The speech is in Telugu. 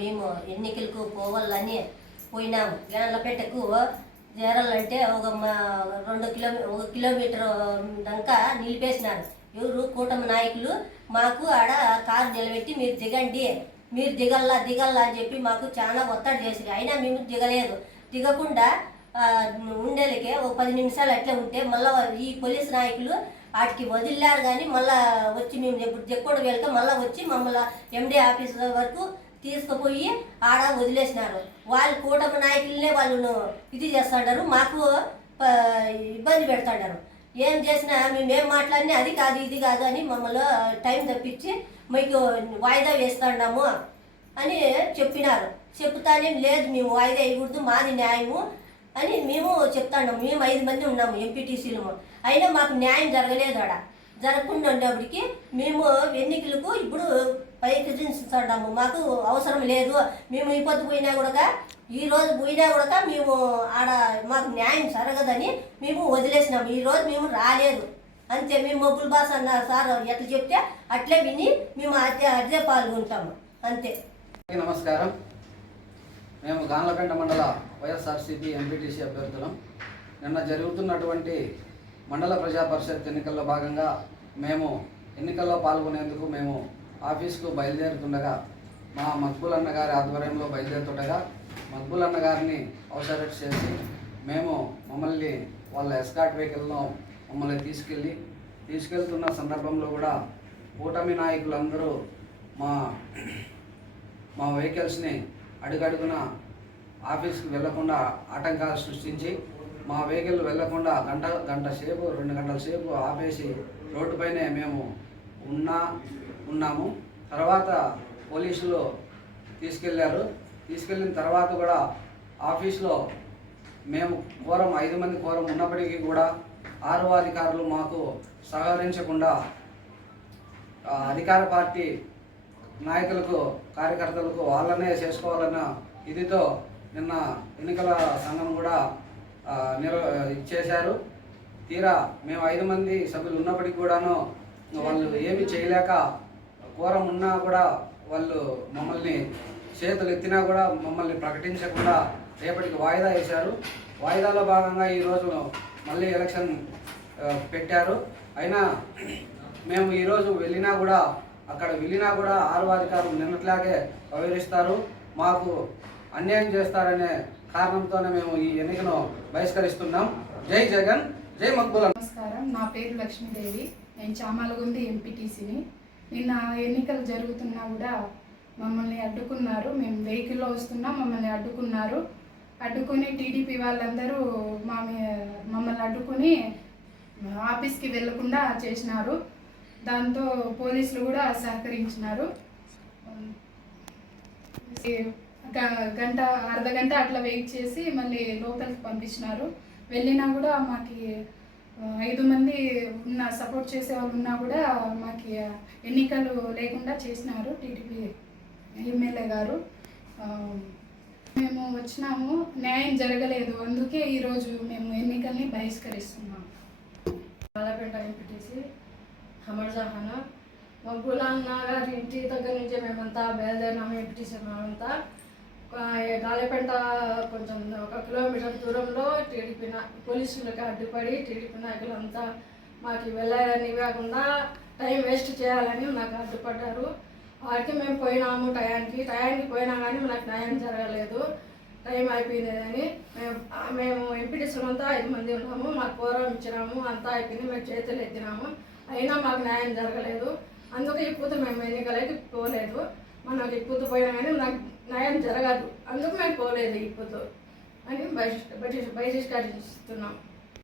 మేము ఎన్నికలకు పోవాలని పోయినాము గండ్లపేటకు చేరాలంటే ఒక రెండు కిలోమీ ఒక కిలోమీటర్ దాకా నిలిపేసినారు ఎవరు కూటమి నాయకులు మాకు ఆడ కారు నిలబెట్టి మీరు దిగండి మీరు దిగల్లా దిగల్లా అని చెప్పి మాకు చాలా ఒత్తిడి చేసి అయినా మేము దిగలేదు దిగకుండా ఉండేలకే ఒక పది నిమిషాలు అట్లా ఉంటే మళ్ళీ ఈ పోలీస్ నాయకులు వాటికి వదిలినారు కానీ మళ్ళీ వచ్చి మేము ఎప్పుడు దిక్కూడ వెళ్తే మళ్ళీ వచ్చి మమ్మల్ని ఎండీ ఆఫీస్ వరకు తీసుకుపోయి ఆడ వదిలేసినారు వాళ్ళు కూటమి నాయకులనే వాళ్ళను ఇది చేస్తాడారు మాకు ఇబ్బంది పెడతాడారు ఏం చేసినా మేమేం మాట్లాడినా అది కాదు ఇది కాదు అని మమ్మల్ని టైం తప్పించి మీకు వాయిదా వేస్తాడాము అని చెప్పినారు చెప్తానే లేదు మేము వాయిదా ఇవ్వద్దు మాది న్యాయము అని మేము చెప్తాము మేము ఐదు మంది ఉన్నాము ఎంపీటీసీలు అయినా మాకు న్యాయం జరగలేదు ఆడ జరగకుండా ఉండేప్పటికి మేము ఎన్నికలకు ఇప్పుడు పరికరించుతున్నాము మాకు అవసరం లేదు మేము ఈ పొద్దు పోయినా కూడా ఈ రోజు పోయినా కూడా మేము ఆడ మాకు న్యాయం జరగదని మేము వదిలేసినాము ఈ రోజు మేము రాలేదు అంతే మేము మొగ్గుల బాస్ అన్నారు సార్ ఎట్లా చెప్తే అట్లే విని మేము అదే అదే పాల్గొంటాము అంతే నమస్కారం మేము గాన్లపెంట మండల వైఎస్ఆర్సీపీ ఎంపీటీసీ అభ్యర్థులం నిన్న జరుగుతున్నటువంటి మండల ప్రజాపరిషత్ ఎన్నికల్లో భాగంగా మేము ఎన్నికల్లో పాల్గొనేందుకు మేము ఆఫీస్కు బయలుదేరుతుండగా మా మక్బుల్ అన్నగారి ఆధ్వర్యంలో బయలుదేరుతుండగా మక్బుల్ అన్నగారిని అవసరం చేసి మేము మమ్మల్ని వాళ్ళ ఎస్కాట్ వెహికల్లో మమ్మల్ని తీసుకెళ్ళి తీసుకెళ్తున్న సందర్భంలో కూడా కూటమి నాయకులందరూ మా మా వెహికల్స్ని అడుగడుగున ఆఫీస్కి వెళ్లకుండా ఆటంకాలు సృష్టించి మా వెహికల్ వెళ్లకుండా గంట గంట సేపు రెండు గంటల సేపు ఆపేసి రోడ్డుపైనే మేము ఉన్నా ఉన్నాము తర్వాత పోలీసులు తీసుకెళ్లారు తీసుకెళ్ళిన తర్వాత కూడా ఆఫీస్లో మేము కోరం ఐదు మంది కోరం ఉన్నప్పటికీ కూడా ఆరో అధికారులు మాకు సహకరించకుండా అధికార పార్టీ నాయకులకు కార్యకర్తలకు వాళ్ళనే చేసుకోవాలన్న ఇదితో నిన్న ఎన్నికల సంఘం కూడా నిర్ ఇచ్చేశారు తీరా మేము ఐదు మంది సభ్యులు ఉన్నప్పటికి కూడాను వాళ్ళు ఏమి చేయలేక కోరం ఉన్నా కూడా వాళ్ళు మమ్మల్ని చేతులు ఎత్తినా కూడా మమ్మల్ని ప్రకటించకుండా రేపటికి వాయిదా వేశారు వాయిదాలో భాగంగా ఈరోజు మళ్ళీ ఎలక్షన్ పెట్టారు అయినా మేము ఈరోజు వెళ్ళినా కూడా అక్కడ వెళ్ళినా కూడా ఆర్వాధికారులు నిన్నట్లాగే వ్యవహరిస్తారు మాకు అన్యాయం చేస్తారనే కారణంతోనే మేము ఈ ఎన్నికను బహిష్కరిస్తున్నాం జై జగన్ జై మక్బుల్ నమస్కారం నా పేరు లక్ష్మీదేవి నేను చామాలగుంది ఎంపీటీసీని నిన్న ఎన్నికలు జరుగుతున్నా కూడా మమ్మల్ని అడ్డుకున్నారు మేము వెహికల్లో వస్తున్నాం మమ్మల్ని అడ్డుకున్నారు అడ్డుకుని టీడీపీ వాళ్ళందరూ మా మమ్మల్ని అడ్డుకుని ఆఫీస్కి వెళ్లకుండా చేసినారు దాంతో పోలీసులు కూడా సహకరించినారు గంట అర్ధ గంట అట్లా వెయిట్ చేసి మళ్ళీ లోపలికి పంపించినారు వెళ్ళినా కూడా మాకు ఐదు మంది ఉన్న సపోర్ట్ చేసే వాళ్ళు ఉన్నా కూడా మాకు ఎన్నికలు లేకుండా చేసినారు టీడీపీ ఎమ్మెల్యే గారు మేము వచ్చినాము న్యాయం జరగలేదు అందుకే ఈరోజు మేము ఎన్నికల్ని బహిష్కరిస్తున్నాము బాధపేట ఎంపీటీసీ హమర్ మా మగ్గులన్న గారి ఇంటి దగ్గర నుంచి మేమంతా బయలుదేరినాము ఎంపీటీసీ మేమంతా గాలిపేట కొంచెం ఒక కిలోమీటర్ దూరంలో టీడీపీ పోలీసులకు అడ్డుపడి టీడీపీ నాయకులంతా మాకు వెళ్ళాలని ఇవ్వకుండా టైం వేస్ట్ చేయాలని నాకు అడ్డుపడ్డారు వారికి మేము పోయినాము టయానికి టయానికి పోయినా కానీ మనకు న్యాయం జరగలేదు టైం అయిపోయిందని మేము మేము ఎంపీటీసులు అంతా ఐదు మంది ఉన్నాము మాకు పూర్వం ఇచ్చినాము అంతా అయిపోయింది మేము చేతులు ఎత్తినాము అయినా మాకు న్యాయం జరగలేదు అందుకే పూత మేము ఎన్నికలకి పోలేదు మనకి పూత పోయినా కానీ నాకు న్యాయం జరగదు అందుకు మేము పోలేదు ఇప్పుడు అని బహిష్ బహిష్కరిస్తున్నాం